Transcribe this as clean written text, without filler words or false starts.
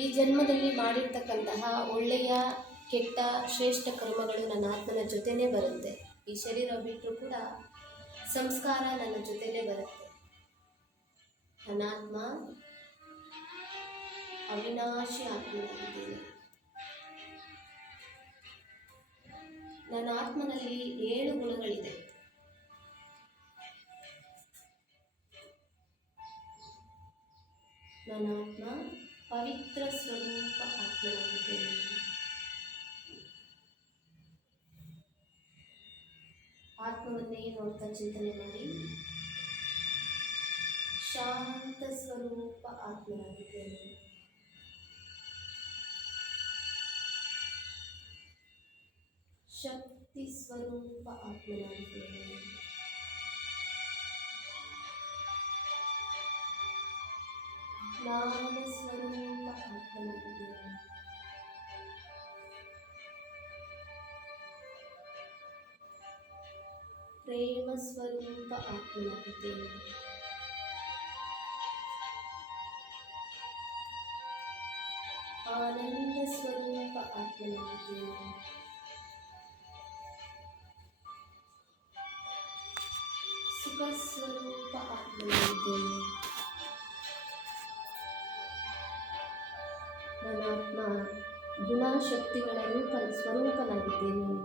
ಈ ಜನ್ಮದಲ್ಲಿ ಮಾಡಿರ್ತಕ್ಕಂತಹ ಒಳ್ಳೆಯ ಕೆಟ್ಟ ಶ್ರೇಷ್ಠ ಕರ್ಮಗಳು ನನ್ನ ಆತ್ಮನ ಜೊತೆನೇ ಬರುತ್ತೆ. ಈ ಶರೀರ ಬಿಟ್ಟರೂ ಕೂಡ ಸಂಸ್ಕಾರ ನನ್ನ ಜೊತೆನೇ ಬರುತ್ತೆ. ನನ್ನ ಆತ್ಮ ಅವಿನಾಶಿ ಆತ್ಮನಾಗಿದ್ದೇನೆ. ನನ್ನ ಆತ್ಮನಲ್ಲಿ 7 ಗುಣಗಳಿದೆ. ನನ್ನ ಆತ್ಮ ಪವಿತ್ರ ಸ್ವರೂಪ ಆತ್ಮನಾಗಿದ್ದೇನೆ. ಆತ್ಮವನ್ನೇ ನೋಡ್ತಾ ಚಿಂತನೆ ಮಾಡಿ. ಶಾಂತ ಸ್ವರೂಪ ಆತ್ಮನಾಗಿದ್ದೇನೆ. ಶಕ್ತಿ ಸ್ವರೂಪ ಆತ್ಮನಾಗಿದ್ದೇನೆ. ಜ್ಞಾನ ಸ್ವರೂಪ ಆತ್ಮನಾಗಿದ್ದೇನೆ. ಪ್ರೇಮ ಸ್ವರೂಪ ಆತ್ಮನಾಗಿದ್ದೇನೆ. ಆನಂದ ಸ್ವರೂಪ ಆತ್ಮನಾಗಿದ್ದೇನೆ. ಸುಖ ಸ್ವರೂಪ ಆತ್ಮನಾಗಿದ್ದೇನೆ. ನನ್ನ ಆತ್ಮ ಗುಣಶಕ್ತಿಗಳ ಸ್ವರೂಪನಾಗಿದ್ದೇನೆ.